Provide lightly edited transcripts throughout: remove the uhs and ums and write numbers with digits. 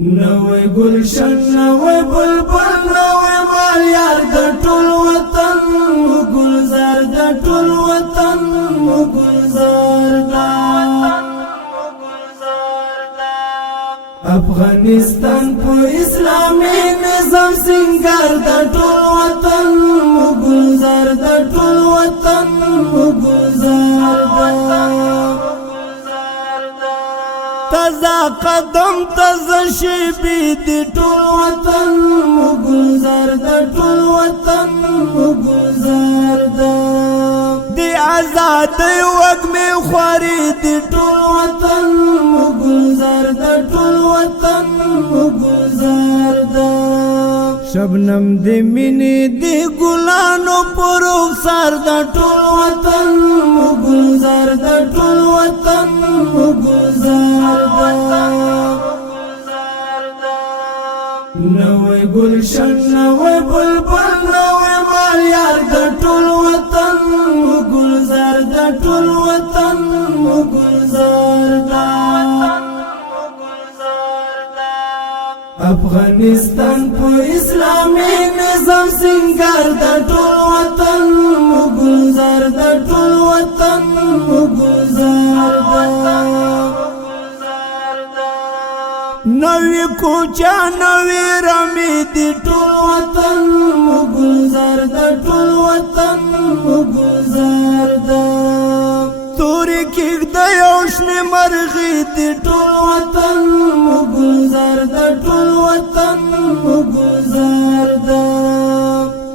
نوې گلشن نوې بلبل نوې مال یار د ټول وطن گلزار د ټول وطن گلزار دا افغانستان په اسلامي نظام سنگار د ټول وطن گلزار د ټول وطن گلزار دا تازه قدم تازه شیبی دی ټول وطن گلزار د ټول وطن گلزار دا دی آزاد وږمې خواري دی ټول وطن گلزار د ټول وطن گلزار دا شبنم دی مینې دی ګلانو پر رخسار د ټول وطن گلزار د ټول وطن گلزار نوې گلشن نوې بلبل نوې مال یار د ټول وطن گلزار د ټول وطن گلزار دا افغانستان په اسلامي نظام سنگار د ټول وطن گلزار د ټول وطن گلزار دا نوی کوچا نوی رمی دی ټول وطن گلزار د ټول وطن گلزار دا توری کېږ د یو شنې مرغۍ دی ټول وطن گلزار د ټول وطن گلزار دا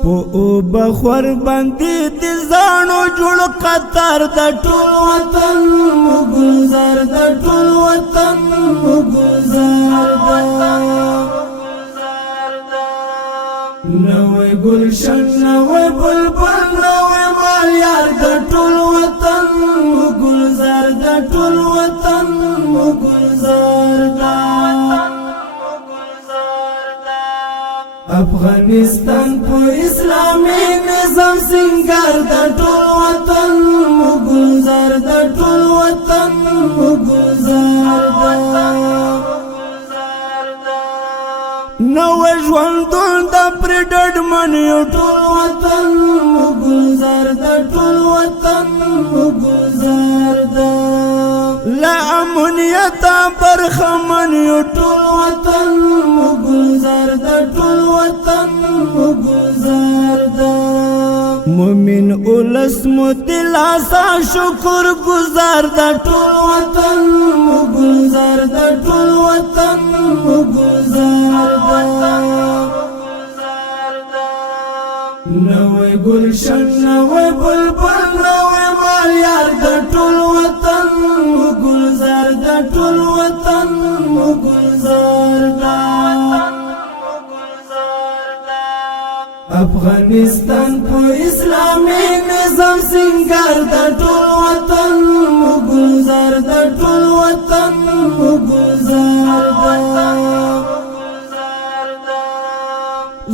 په اوبه خور باندې د زاڼو جوړ قطار د ټول وطن گلزار د ټول وطن گلزار دا نوې گلشن نوې بلبل نوې مال یار د ټول وطن گلزار د ټول وطن گلزار دا افغانستان په اسلامي نظام سنگار د ټول وطن گلزار د ټول وطن گلزار دا نوې ژوندون د پرې ډډمن یو ټول وطن گلزار د ټول وطن گلزار دا لا امنیت برخمن یو ټول وطن گلزار د ټول وطن گلزار دا مومن اولس مو دلاسا شکر گزار د ټول وطن گلزار د ټول وطن گلزار دا نوې گلشن نوې بلبل نوې مال یار د ټول وطن گلزار د ټول وطن گلزار دا افغانستان په اسلامي نظام سنگار د ټول وطن گلزار د ټول وطن گلزار دا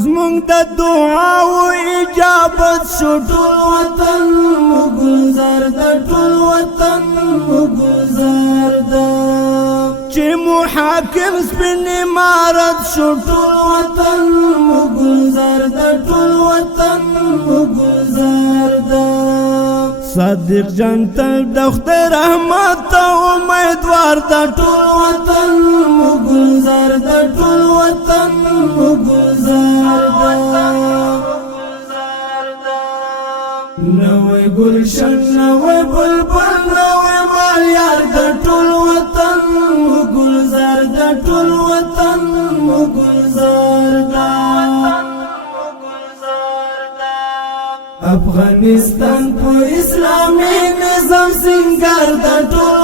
زمونږ د دعاو اجابت شو ټول وطن گلزار د ټول وطن گلزار دا چې محاکم سپین امارت شو ټول وطن گلزار د ټول وطن گلزار دا صادق جان تل د خدای رحمت او امیدوار د ټول وطن گلزار د ټول وطن گلزار دا نوې گلشن نوې بلبل نوې مال یار د ټول وطن گلزار د ټول وطن گلزار دا افغانستان په اسلامي نظام سنگار د ټول وطن گلزار د ټول وطن گلزار دا نوې گلشن نوې بلبل نوې مال یار د ټول وطن گلزار د ټول وطن گلزار دا افغانستان په اسلامي نظام سنگار د ټول وطن گلزار د ټول وطن گلزار دا